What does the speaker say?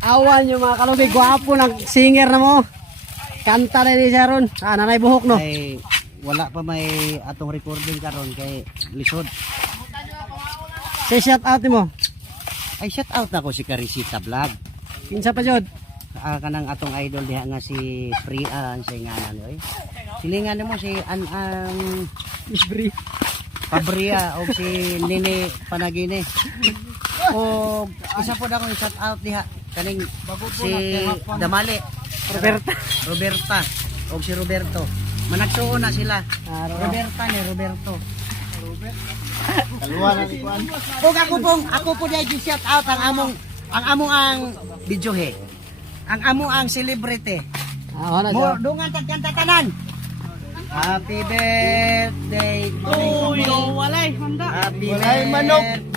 Awan yung mga kalubi, gwapo ng singer na mo. Kanta na ni Sharon. Nanay buhok no. Ay wala pa may atong recording karon kay lisod. Say shout out mo. Ay shout out ako si Carisita Vlog. Kinsa pa jud? Kanang atong idol diha nga si Priya ang singanan oy. Silingan mo si Miss Bri. Pabria o si Nini Panagini. O isa po na akong shout out diha kaning si Damali Roberta o si Roberto. Managsuon na sila. Roberta ni Roberto. Kaluwa na ni kuan. Ug ako po diay shout out ang among ang video he. Ang amo ang celebrity. Wala Mo siya. dungan tagkanta tanan. Happy birthday to you. Walay, handa. Happy Walay manok. birthday.